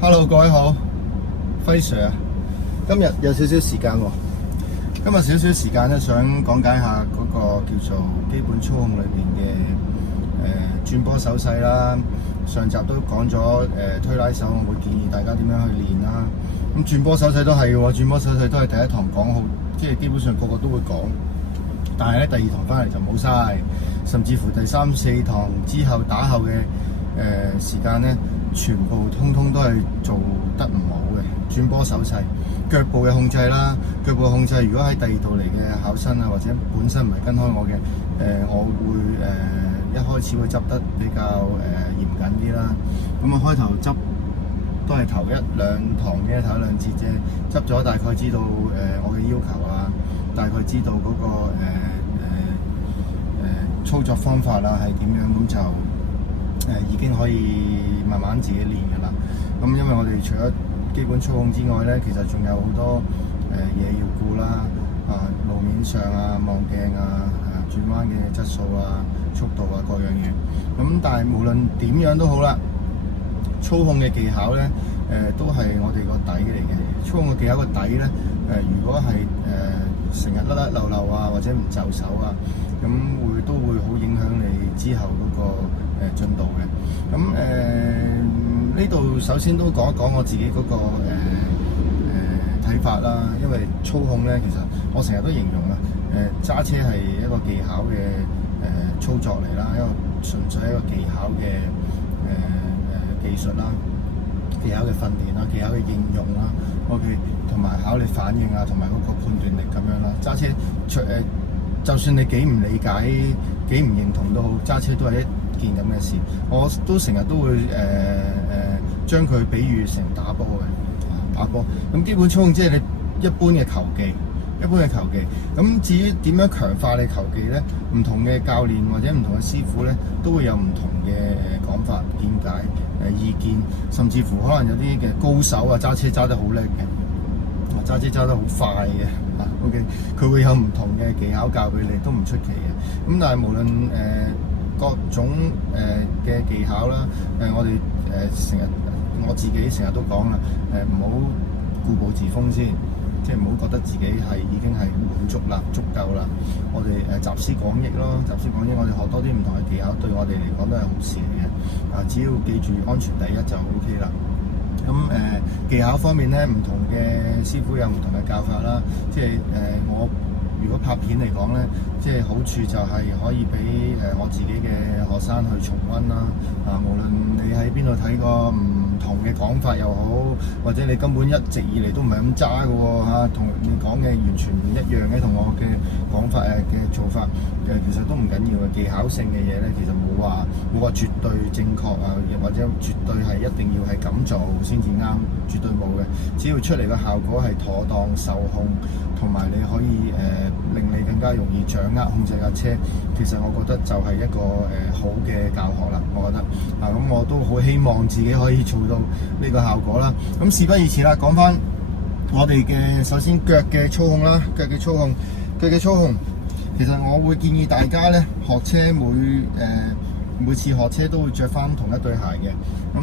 Hello，各位好，輝 Sir 啊，今日有少少時間喎。今日少少時間咧，想講解下嗰個叫做基本操控裏邊嘅轉波手勢啦。上集都講咗推拉手，我會建議大家點樣去練啦。咁轉波手勢都係喎，轉波手勢都係第一堂講好，即係基本上個個都會講。但係咧，第二堂翻嚟就冇晒，甚至乎第三、四堂之後打後嘅時間咧，全部通通都係做得唔好嘅。轉波手勢、腳步嘅控制啦，腳步嘅控制，如果喺第二度嚟嘅考生啊，或者本身唔係跟開我嘅，我會一開始會執得比較嚴謹啲啦。咁啊，開頭執都係頭一兩堂嘅，頭一兩節啫，執咗大概知道我嘅要求啊，大概知道嗰個操作方法啦係點樣，咁就已經可以慢慢自己練㗎啦。咁因為我哋除咗基本操控之外咧，其實仲有好多嘢要顧啦，路面上啊、望鏡啊、轉彎嘅質素啊、速度啊各樣嘢。咁但係無論點樣都好啦，操控嘅技巧咧都係我哋個底嚟嘅。操控嘅技巧個底咧如果係成日甩甩漏漏啊，或者唔就手啊，咁都會好影響你之後嗰個進度嘅。咁呢度首先都講一講我自己嗰個睇法啦。因為操控咧，其實我成日都形容啊，揸車係一個技巧嘅操作嚟啦，一個純粹一個技巧嘅技術啦，技巧嘅訓練啦，技巧嘅應用啦。OK， 同埋考慮反應啊，同埋嗰個判斷力咁樣啦。揸車就算你幾唔理解、幾唔認同都好，揸車都係一件咁嘅事。我都成日都會將佢比喻成打波嘅，打波。咁基本操控即係你一般嘅球技，一般嘅球技。咁至於點樣強化你球技咧？唔同嘅教練或者唔同嘅師傅咧，都會有唔同嘅講法、見解、意見，甚至乎可能有啲嘅高手啊，揸車揸得好叻嘅，揸車揸得好快嘅。OK， 佢會有唔同嘅技巧教俾你，都唔出奇嘅。咁但係無論各種嘅技巧啦，我哋我自己成日都講啦，唔好固步自封先，即係唔好覺得自己已經係滿足啦、足夠啦。我哋集思廣益咯，集思廣益，我哋學多啲唔同嘅技巧，對我哋嚟講都係好事嚟嘅。只要記住安全第一就 OK 啦。咁技巧方面咧，唔同嘅師傅有唔同嘅教法啦。即係我如果拍片嚟講咧，即係好處就係可以俾我自己嘅學生去重溫啦。無論你喺邊度睇過唔同嘅講法又好，或者你根本一直以嚟都唔係咁揸嘅喎，同你講嘅完全唔一樣嘅，同我嘅講法嘅做法其實都唔緊要嘅。技巧性嘅嘢咧，其實冇話絕對正確啊，或者絕對係一定要係咁做先至啱，絕對冇嘅。只要出嚟嘅效果係妥當受控，同埋你可以令你更加容易掌握控制架車，其實我覺得就係一個好嘅教學啦。我覺得咁我都好希望自己可以做到呢個效果啦。咁事不宜遲啦，講翻我哋嘅首先腳嘅操控啦，腳嘅操控，其實我會建議大家咧學車每次學車都會着翻同一對鞋嘅。咁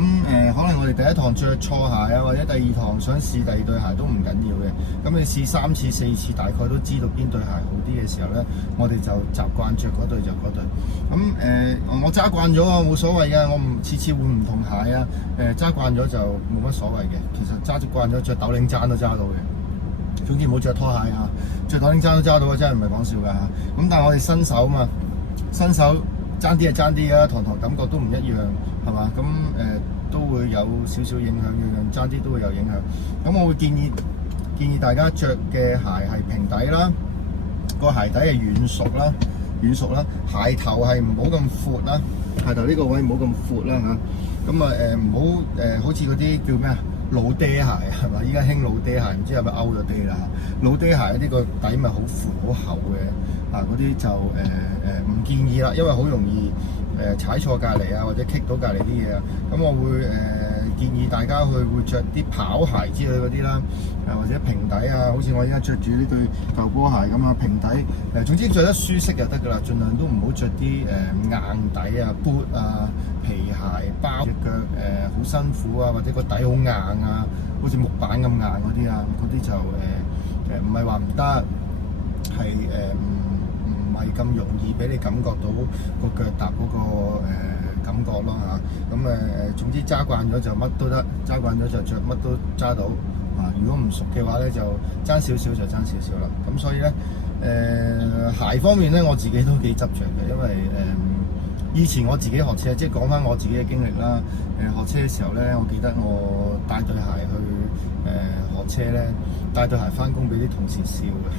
可能我哋第一堂着錯鞋啊，或者第二堂想試第二對鞋都唔緊要嘅。咁你試3次4次，大概都知道邊對鞋好啲嘅時候咧，我哋就習慣着嗰對就嗰對。咁我揸慣咗啊，冇所謂嘅，我唔次次換唔同鞋啊。揸慣咗就冇乜所謂嘅。其實揸慣咗着斗零踭都揸到嘅。總之唔好着拖鞋啊，着斗零踭都揸到啊，真係唔係講笑㗎嚇。咁但係我哋新手嘛，新手爭啲係爭啲啊，堂感覺都唔一樣，係嘛？咁都會有少少影響嘅，爭啲都會有影響。咁我會建議大家着嘅鞋係平底啦，個鞋底係軟熟啦，鞋頭係唔好咁闊啦，鞋頭呢個位唔好咁闊啦嚇。咁唔好好似嗰啲叫咩啊？老爹鞋係嘛？依家興老爹鞋，唔知係咪 out 咗啲啦？老爹鞋呢個底咪好闊好厚嘅，嗰啲就唔建議啦，因為好容易踩錯隔離啊，或者棘到隔離啲嘢啊。咁我會建議大家會着啲跑鞋之類嗰啲啦，或者平底啊，好似我而家着住呢對舊波鞋咁啊，平底總之着得舒適就得㗎啦，盡量都唔好着啲硬底啊、boot 啊、皮鞋包隻腳好辛苦啊，或者個底好硬啊，好似木板咁硬嗰啲啊，嗰啲就唔係話唔得，係唔係咁容易俾你感覺到個腳踏嗰個感覺咯嚇。咁總之揸慣咗就乜都得，揸慣咗就着乜都揸到啊。如果唔熟嘅話咧，就爭少少就爭少少啦。咁所以咧鞋方面咧，我自己都幾執着嘅，因為以前我自己學車，即係講翻我自己嘅經歷啦。學車嘅時候咧，我記得我帶對鞋去學車咧，帶對鞋翻工俾啲同事笑嘅，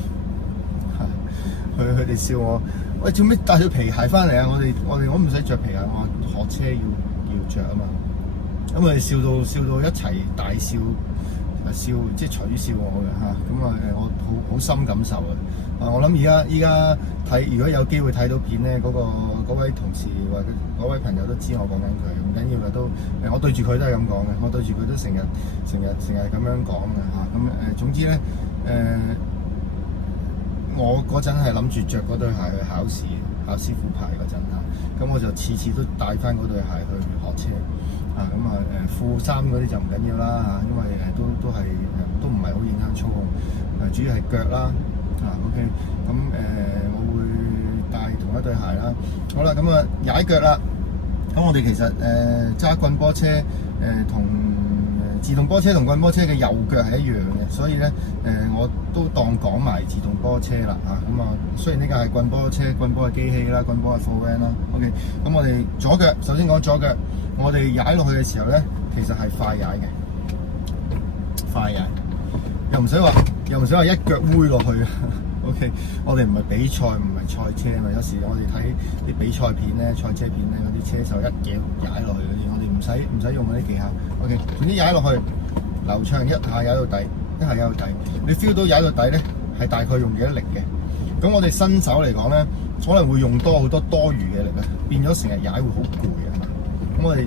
佢哋笑我，喂，做咩帶對皮鞋翻嚟啊？我唔使着皮鞋，我話學車要着啊嘛。咁佢哋笑到一齊大笑，即係取笑我嘅嚇。咁我好深感受嘅。我諗依家睇，如果有機會睇到片咧，嗰位同事或者嗰位朋友都知我講緊佢，唔緊要嘅都我對住佢都係咁講嘅，我對住佢都成日咁樣講嘅嚇。咁總之咧我嗰陣係諗住着嗰對鞋去考師傅牌嗰陣嚇，咁我就次都帶翻嗰對鞋去學車啊。咁褲衫嗰啲就唔緊要啦嚇，因為都唔係好影響操控，主要係腳啦。OK， 咁我會帶同一對鞋啦。好啦，咁踩腳啦。咁我哋其實揸棍波車同自動波車同棍波車嘅右腳係一樣嘅，所以咧我都當講埋自動波車啦嚇。咁雖然呢個係棍波車，棍波嘅機器啦，棍波係 4N 啦。OK， 咁我哋左腳首先講左腳，我哋踩落去嘅時候咧，其實係快踩嘅，快踩。又唔使話一腳揮落去啊 ！OK， 我哋唔係比賽，唔係賽車啊嘛。有時我哋睇啲比賽片咧、賽車片咧，嗰啲車手一腳踩落去嗰啲，我哋唔使用嗰啲技巧。OK， 總之踩落去流暢，一下踩到底，一下踩到底。你 feel 到踩到底咧，係大概用幾多力嘅？咁我哋新手嚟講咧，可能會用好多多餘嘅力啊，變咗成日踩會好攰啊嘛。咁我哋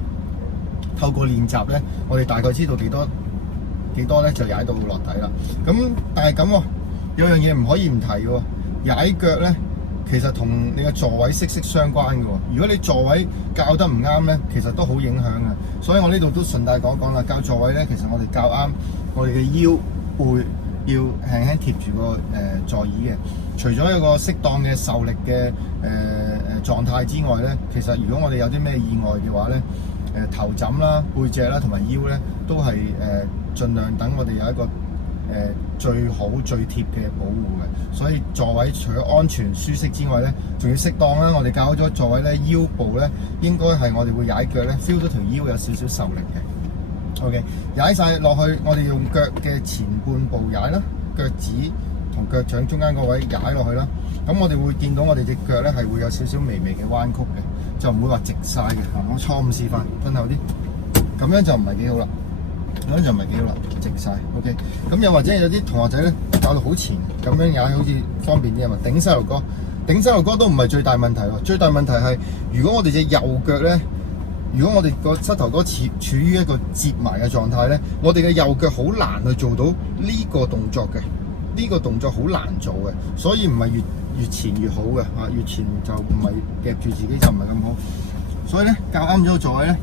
透過練習咧，我哋大概知道幾多咧就踩到落底啦。咁但係咁喎，有樣嘢唔可以唔提喎，踩腳咧其實同你嘅座位息息相關嘅喎。如果你座位校得唔啱咧，其實都好影響嘅。所以我呢度都順帶講講啦，校座位咧，其實我哋校啱我哋嘅腰背要輕輕貼住個座椅嘅。除咗有個適當嘅受力嘅狀態之外咧，其實如果我哋有啲咩意外嘅話咧，頭枕啦、背脊啦同埋腰咧，都係盡量等我哋有一個最好最貼嘅保護嘅。所以座位除咗安全舒適之外咧，仲要適當啦。我哋校咗座位咧，腰部咧應該係我哋會踩腳咧 feel 到條腰有少少受力嘅。OK， 踩晒落去，我哋用腳嘅前半部踩啦，腳趾同腳掌中間個位踩落去啦。咁我哋會見到我哋隻腳咧係會有少少微微嘅彎曲嘅，就唔會話直晒嘅。我錯誤示範，吞後啲，咁樣就唔係幾好啦。咁樣就唔係幾好啦，直晒。OK， 咁又或者有啲同學仔咧搞到好前，咁樣踩好似方便啲啊嘛。頂膝頭哥都唔係最大問題喎，最大問題係如果我哋隻右腳咧，如果我哋個膝頭哥處於一個折埋嘅狀態咧，我哋嘅右腳好難去做到呢個動作嘅。呢個動作好難做嘅，所以唔係越前越好嘅嚇，越前就唔係夾住自己就唔係咁好。所以咧，校啱咗個座位咧，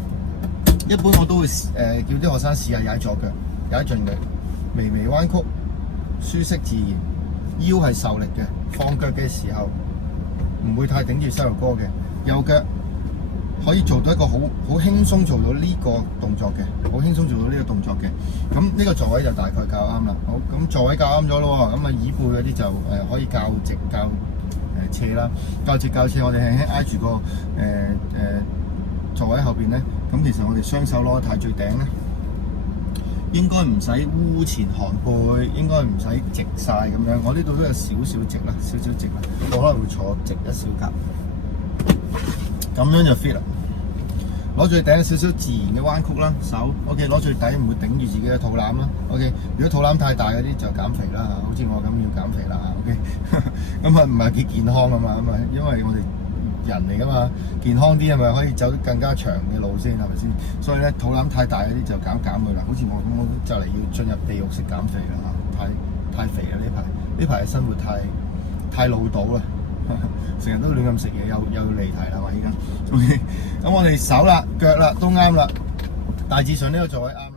一般我都會叫啲學生試下踩左腳，踩盡力，微微彎曲，舒適自然，腰係受力嘅，放腳嘅時候唔會太頂住膝頭哥嘅，右腳可以做到一個好輕鬆做到呢個動作嘅，好輕鬆做到呢個動作嘅。咁呢個座位就大概校啱啦。好，咁座位校啱咗咯喎，咁椅背嗰啲就可以校直校斜啦。校直校斜，我哋輕輕挨住個座位後邊咧。咁其實我哋雙手攞太最頂咧，應該唔使烏前寒背，應該唔使直晒咁樣。我呢度都有少少直啦，我可能會坐直一小格，咁樣就 fit 啦。攞最頂少少自然嘅彎曲啦，手 OK， 攞最底唔會頂住自己嘅肚腩啦。OK， 如果肚腩太大嗰啲就減肥啦，好似我咁要減肥啦。OK， 咁唔係幾健康啊嘛，因為我哋人嚟噶嘛，健康啲係咪可以走得更加長嘅路先係咪先？所以咧肚腩太大嗰啲就減佢啦。好似我咁就嚟要進入地獄式減肥啦嚇，太肥啦呢排嘅生活太老到啦，成日都亂咁食嘢，又離題啦嘛依家。OK，咁我哋手啦腳啦都啱啦，大致上呢個座位啱。